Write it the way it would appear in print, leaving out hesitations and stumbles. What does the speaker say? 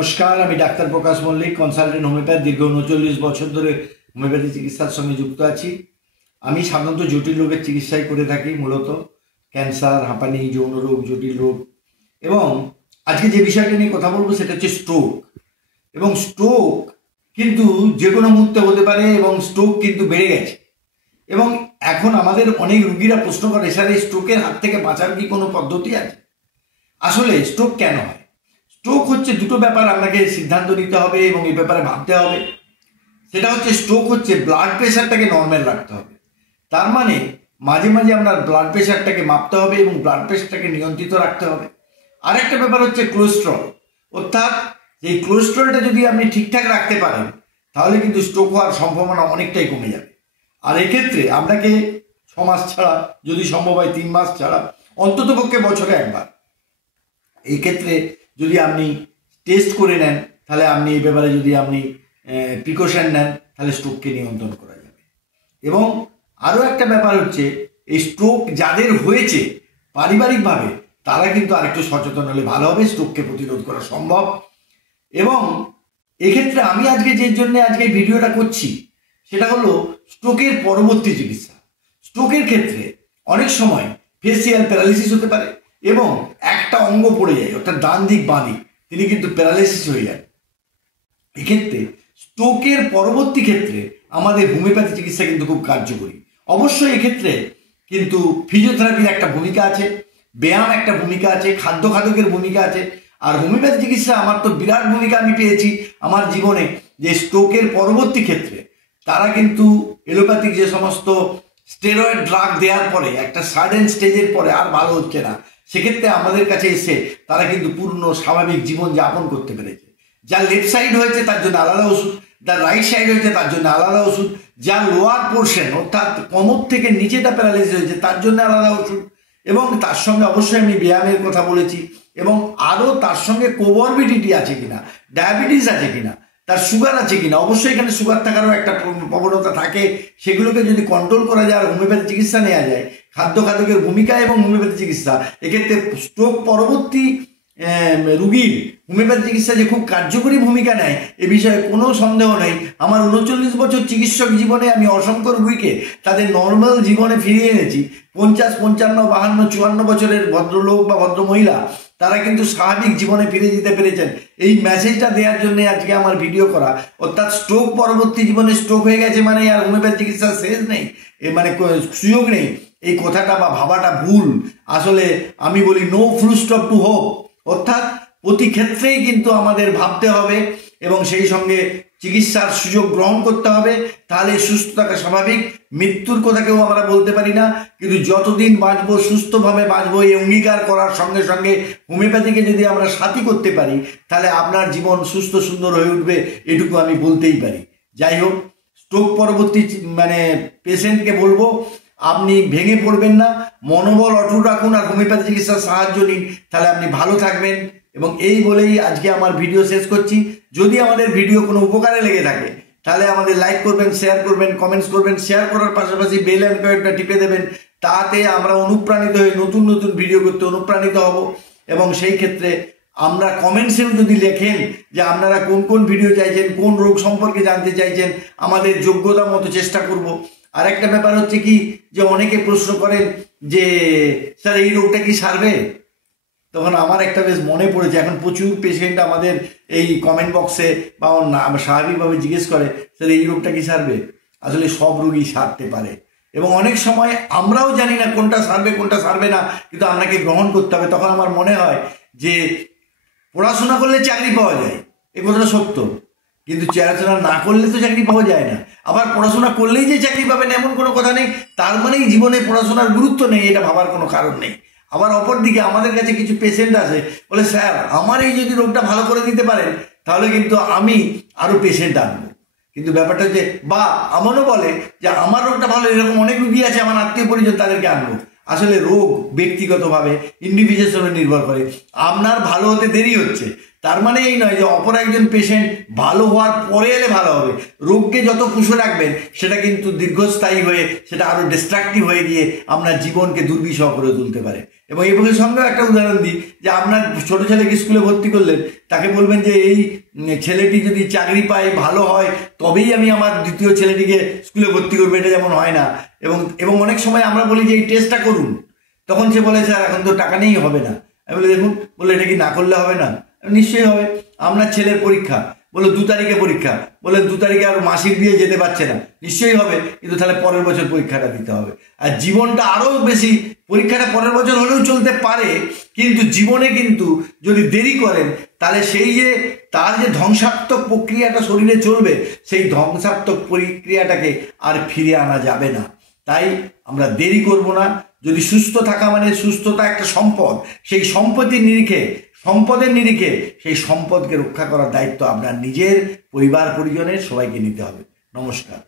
নমস্কার, আমি ডাক্তার প্রকাশ Mallick, consultant homeopath. দীর্ঘ 39 বছর ধরে হোমিওপ্যাথি চিকিৎসার সঙ্গে যুক্ত আছি। আমি সাধারণত জটিল রোগের চিকিৎসাই করে থাকি, মূলত ক্যান্সার, হাঁপানি, যৌন রোগ, জটিল রোগ। এবং আজকে যে বিষয়টা নিয়ে কথা বলবো সেটা হচ্ছে স্ট্রোক। এবং স্ট্রোক কিন্তু যে কোনো মুহূর্তে হতে পারে এবং স্ট্রোক কিন্তু বেড়ে গেছে। এবং এখন আমাদের অনেক রুগীরা প্রশ্ন করে, স্যার এই স্ট্রোকের হাত থেকে বাঁচার কি কোনো পদ্ধতি আছে? আসলে স্ট্রোক কেন হয়? স্ট্রোক হচ্ছে দুটো ব্যাপার আপনাকে সিদ্ধান্ত নিতে হবে এবং এই ব্যাপারে ভাবতে হবে। সেটা হচ্ছে স্ট্রোক হচ্ছে ব্লাড প্রেশারটাকে নর্মাল রাখতে হবে। তার মানে মাঝে মাঝে আপনার ব্লাড প্রেশারটাকে মাপতে হবে এবং ব্লাড প্রেশারটাকে নিয়ন্ত্রিত রাখতে হবে। আরেকটা ব্যাপার হচ্ছে কোলেস্ট্রল, অর্থাৎ এই কোলেস্ট্রলটা যদি আপনি ঠিকঠাক রাখতে পারেন তাহলে কিন্তু স্ট্রোক হওয়ার সম্ভাবনা অনেকটাই কমে যাবে। আর এক্ষেত্রে আপনাকে 6 মাস ছাড়া, যদি সম্ভব হয় 3 মাস ছাড়া, অন্ততপক্ষে বছরে একবার এই ক্ষেত্রে যদি আপনি টেস্ট করে নেন, তাহলে আপনি এই ব্যাপারে যদি আপনি প্রিকশন নেন, তাহলে স্ট্রোককে নিয়ন্ত্রণ করা যাবে। এবং আরও একটা ব্যাপার হচ্ছে, এই স্ট্রোক যাদের হয়েছে পারিবারিকভাবে, তারা কিন্তু আরেকটু সচেতন হলে ভালো হবে, স্ট্রোককে প্রতিরোধ করা সম্ভব। এবং এক্ষেত্রে আমি আজকে যে জন্য আজকে ভিডিওটা করছি সেটা হলো স্ট্রোকের পরবর্তী চিকিৎসা। স্ট্রোকের ক্ষেত্রে অনেক সময় ফেসিয়াল প্যারালিসিস হতে পারে এবং একটা অঙ্গ পড়ে যায়, অর্থাৎ ডান দিক বাঁ দিক, তিনি কিন্তু প্যারালাইসিস হয়ে যায়। এক্ষেত্রে স্ট্রোকের পরবর্তী ক্ষেত্রে আমাদের হোমিওপ্যাথি চিকিৎসা কিন্তু খুব কার্যকরী। অবশ্যই এক্ষেত্রে কিন্তু ফিজিওথেরাপির একটা ভূমিকা আছে, ব্যায়াম একটা ভূমিকা আছে, খাদ্যের ভূমিকা আছে। আর হোমিওপ্যাথি চিকিৎসা আমার তো বিরাট ভূমিকা আমি পেয়েছি আমার জীবনে, যে স্ট্রোকের পরবর্তী ক্ষেত্রে তারা কিন্তু এলোপ্যাথিক যে সমস্ত স্টেরয়েড ড্রাগ দেওয়ার পরে একটা সার্টেন স্টেজের পরে আর ভালো হচ্ছে না, সেক্ষেত্রে আমাদের কাছে এসে তারা কিন্তু পূর্ণ স্বাভাবিক জীবন যাপন করতে পেরেছে। যার লেফট সাইড হয়েছে তার জন্য আলাদা ওষুধ, যার রাইট সাইড হয়েছে তার জন্য আলাদা ওষুধ, যার লোয়ার পোর্শন অর্থাৎ কোমর থেকে নিচেটা প্যারালাইসিস হয়েছে তার জন্য আলাদা ওষুধ। এবং তার সঙ্গে অবশ্যই আমি ব্যায়ামের কথা বলেছি। এবং আরও তার সঙ্গে কোমরবিডিটি আছে কিনা, ডায়াবেটিস আছে কিনা, তার সুগার আছে কিনা। অবশ্যই এখানে সুগার থাকারও একটা প্রবণতা থাকে, সেগুলোকে যদি কন্ট্রোল করা যায় আর হোমিওপ্যাথি চিকিৎসা নেওয়া যায়, খাদ্যের ভূমিকা এবং হোমিওপ্যাথি চিকিৎসা, এক্ষেত্রে স্ট্রোক পরবর্তী রুগীর হোমিওপ্যাথি চিকিৎসা যে খুব কার্যকরী ভূমিকা নেয় এ বিষয়ে কোনো সন্দেহ নেই। আমার 39 বছর চিকিৎসক জীবনে আমি অসংখ্য রুগীকে তাদের নর্মাল জীবনে ফিরিয়ে এনেছি। 50, 55, 52, 54 বছরের ভদ্রলোক বা ভদ্রমহিলা তারা কিন্তু স্বাভাবিক জীবনে ফিরে যেতে পেরেছেন। এই মেসেজটা দেওয়ার জন্য আজকে আমার ভিডিও করা। অর্থাৎ স্ট্রোক পরবর্তী জীবনে স্ট্রোক হয়ে গেছে মানে আর হোমিওপ্যাথি চিকিৎসার শেষ নেই, মানে সুযোগ নেই, এই কথাটা বা ভাবাটা ভুল। আসলে আমি বলি no full stop to hope, অর্থাৎ প্রতি ক্ষেত্রেই কিন্তু আমাদের ভাবতে হবে এবং সেই সঙ্গে চিকিৎসার সুযোগ গ্রহণ করতে হবে, তাহলে সুস্থ থাকা স্বাভাবিক। মৃত্যুর কথা কেউ আমরা বলতে পারি না, কিন্তু যতদিন বাঁচবো সুস্থভাবে বাঁচবো এই অঙ্গীকার করার সঙ্গে সঙ্গে হোমিওপ্যাথিকে যদি আমরা সাথী করতে পারি, তাহলে আপনার জীবন সুস্থ সুন্দর হয়ে উঠবে, এটুকু আমি বলতেই পারি। যাই হোক, স্ট্রোক পরবর্তী পেশেন্টকে বলবো, আপনি ভেঙে পড়বেন না, মনোবল অটুট রাখুন আর হোমিওপ্যাথি চিকিৎসার সাহায্য নিন, তাহলে আপনি ভালো থাকবেন। এবং এই বলেই আজকে আমার ভিডিও শেষ করছি। যদি আমাদের ভিডিও কোনো উপকারে লেগে থাকে তাহলে আমাদের লাইক করবেন, শেয়ার করবেন, কমেন্টস করবেন। শেয়ার করার পাশাপাশি বেল আইকনটা টিপে দেবেন, তাতে আমরা অনুপ্রাণিত হয়ে নতুন নতুন ভিডিও করতে অনুপ্রাণিত হব। এবং সেই ক্ষেত্রে আমরা কমেন্টসেও যদি লেখেন যে আপনারা কোন কোন ভিডিও চাইছেন, কোন রোগ সম্পর্কে জানতে চাইছেন, আমাদের যোগ্যতা মতো চেষ্টা করব। আর একটা ব্যাপার হচ্ছে কি, যে অনেকে প্রশ্ন করেন যে স্যার এই রোগটা কি সারবে? তখন আমার একটা বেশ মনে পড়েছে, এখন প্রচুর পেশেন্ট আমাদের এই কমেন্ট বক্সে বা স্বাভাবিকভাবে জিজ্ঞেস করে, স্যার এই রোগটা কি সারবে? আসলে সব রোগই সারতে পারে এবং অনেক সময় আমরাও জানি না কোনটা সারবে কোনটা সারবে না, কিন্তু আপনাকে গ্রহণ করতে হবে। তখন আমার মনে হয় যে পড়াশোনা করলে চাকরি পাওয়া যায়, এই কথাটা সত্য, কিন্তু পড়াশোনা না করলে তো চাকরি পাওয়া যায় না। আবার পড়াশোনা করলেই যে চাকরি পাবেন এমন কোনো কথা নেই, তার মানেই জীবনে পড়াশোনার গুরুত্ব নেই, এটা ভাবার কোনো কারণ নেই। আবার অপরদিকে আমাদের কাছে কিছু পেশেন্ট আছে, বলে স্যার আমার এই যদি রোগটা ভালো করে দিতে পারেন তাহলে কিন্তু আমি আরও পেশেন্ট আনবো। কিন্তু ব্যাপারটা হচ্ছে, বা এমনও বলে যে আমার রোগটা ভালো, এরকম অনেক রুগী আছে আমার আত্মীয় পরিজন, তাদেরকে আনবো। আসলে রোগ ব্যক্তিগতভাবে ইন্ডিভিজুয়াল নির্ভর করে। আপনার ভালো হতে দেরি হচ্ছে, তার মানে এই নয় যে অপর একজন পেশেন্ট ভালো হওয়ার পরে এলে ভালো হবে। রোগকে যত পুষে রাখবেন সেটা কিন্তু দীর্ঘস্থায়ী হয়ে সেটা আরও ডিস্ট্রাকটিভ হয়ে গিয়ে আপনার জীবনকে দুর্বিষহ করে তুলতে পারে। এবং এই সঙ্গেও একটা উদাহরণ দিই যে আপনার ছোট ছেলেকে স্কুলে ভর্তি করলেন, তাকে বলবেন যে এই ছেলেটি যদি চাকরি পায় ভালো হয় তবেই আমি আমার দ্বিতীয় ছেলেটিকে স্কুলে ভর্তি করবো, এটা যেমন হয় না। এবং অনেক সময় আমরা বলি যে এই টেস্টটা করুন, তখন সে বলে স্যার এখন তো টাকা নেই, হবে না। আমি বলি দেখুন, বলে এটা কি না করলে হবে না? নিশ্চয়ই হবে। আপনার ছেলের পরীক্ষা, বলে 2 তারিখে পরীক্ষা, বললেন 2 তারিখে আর মাসিক দিয়ে যেতে পারছে না, নিশ্চয়ই হবে, কিন্তু তাহলে পরের বছর পরীক্ষাটা দিতে হবে। আর জীবনটা আরও বেশি, পরীক্ষাটা পরের বছর হলেও চলতে পারে, কিন্তু জীবনে কিন্তু যদি দেরি করেন তাহলে সেই যে তার যে ধ্বংসাত্মক প্রক্রিয়াটা শরীরে চলবে, সেই ধ্বংসাত্মক প্রক্রিয়াটাকে আর ফিরে আনা যাবে না। তাই আমরা দেরি করব না। যদি সুস্থ থাকা মানে সুস্থতা একটা সম্পদ, সেই সম্পদের নিরিখে সেই সম্পদকে রক্ষা করার দায়িত্ব আপনার নিজের, পরিবার পরিজনের সবাইকে নিতে হবে। নমস্কার।